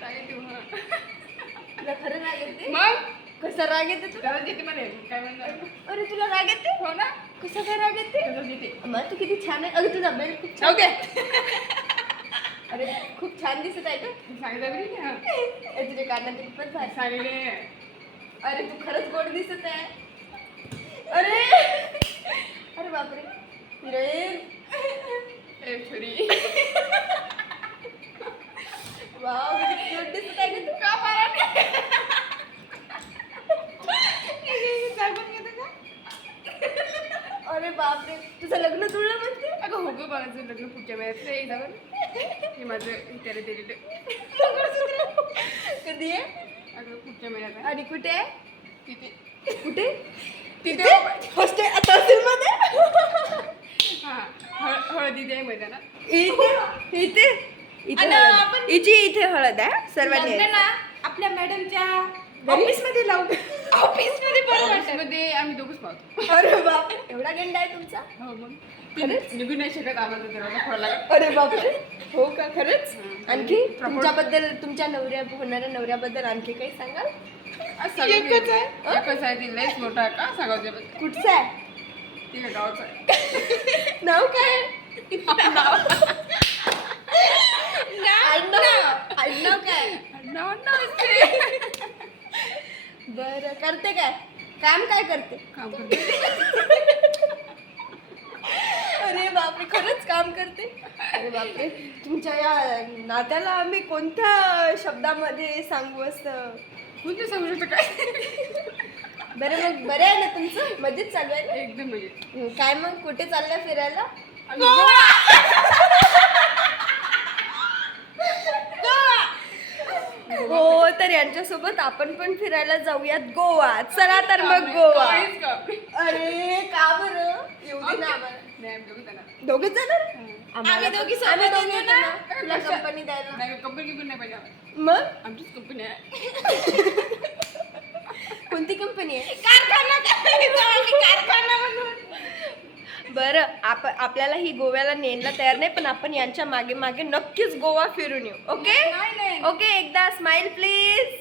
राग येते मग. तुला खरं राग येते? मग कसा राग येते तुला? खरंच येते म्हणे. काय म्हणणार? अरे तुला राग येते? हो ना, कसा काय राग येते? खरंच येते. मग तू किती छान आहे. अगं तुझा बेल्ट खूप छान. ओके. अरे खूप छान दिसत आहे का? सांगितलं तरी ना. तुझ्या कानात पण भारी. सांगितले. अरे तू खरंच गोड दिसत आहे. अरे अरे बापरे. हिरोईन. ए छोरी. वाव किती क्यूट दिसत आहे का तू? का मारा नाही? सांगून घेते का? अरे बापरे तुझं लग्न जुळलं म्हणते. अगं हो गं बाळाचं लग्न पुढच्या वेळेस एकदा बरं. हे माझं त्याला दिलेलं. कधी आहे अगं पुढच्या महिन्यात आहे. आणि कुठे आहे? तिथे कुठे? तिथे हॉस्टेल तहसीलमध्ये. हा हळदी आहे मैदानात. इथे इथे इथे आणि हळद. आपण- हिची इथे हळद आहे सर्वांनी. लग्न ना आपल्या मॅडमच्या ऑफिस मध्ये लावू. ऑफिस मध्ये बरं वाटतं. मध्ये आम्ही दोघंच पाहतो. अरे बाप एवढा गेंडा आहे तुमचा. हो मग खरंच? निघू नाही शकत आम्हाला दरवाजा खोला लागत. अरे बापरे हो का खरंच. हं. आणखी प्रपोज- तुमच्याबद्दल तुमच्या होणाऱ्या नवऱ्याबद्दल आणखी काही सांगाल? एकच आहे ती लयच मोठा आहे. का सांगावं त्याबद्दल? कुठचं आहे? ती गावाचं आहे. नाव काय? आडनाव काय? नाव नसते. बरं करते काय काम काय करते? काम करते. अरे बापरे खरंच काम करते. अरे बापरे तुमच्या या नात्याला आम्ही कोणत्या शब्दामध्ये सांगू असं? कोणते सांगू शकतो काय? बरं मग बरं आहे ना तुमचं मजेत चालू आहे ना? एकदम म्हणजे काय मग कुठे चाललंय फिरायला? हो तर यांच्यासोबत आपण पण फिरायला जाऊयात गोवा. चला तर मग गोवा. काहीच काम नाही. अरे का बरं येऊ दे ना आम्हाला. नाही, आम्ही दोघं जाणार. दोघेच जाणार? आम्ही दोघी सोबत आम्ही दोघी येतो येतो ना. ना. तुला कंपनी द्यायला. नाही कंपनी पण नाही पाहिजे आम्हाला. मग आमचीच कंपनी आहे. कोणती कंपनी आहे? कारखाना करायचा आम्ही, कारखाना म्हणून. बरं आपल्याला ही गोव्याला नेण्याला तयार नाही पण आपण यांच्या मागे मागे नक्कीच गोवा फिरून येऊ. ओके नाही, नाही. ओके एकदा स्माइल प्लीज.